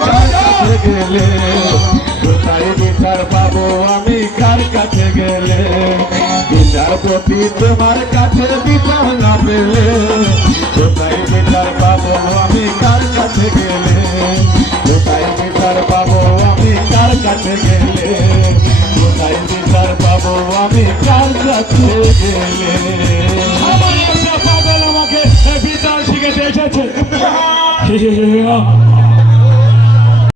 কার কাছে গেলে, কোথায় বিচার পাবো আমি কার কাছে গেলে, বিচারপতি তোমার কাছে বিচার না পেলে, কোথায় বিচার পাবো আমি কার কাছে গেলে, কোথায় বিচার পাবো আমি কার কাছে গেলে, কোথায় বিচার পাবো আমি কার কাছে গেলে। আমার একটা পাগল আমাকে বিচার শিখেতে এসেছে।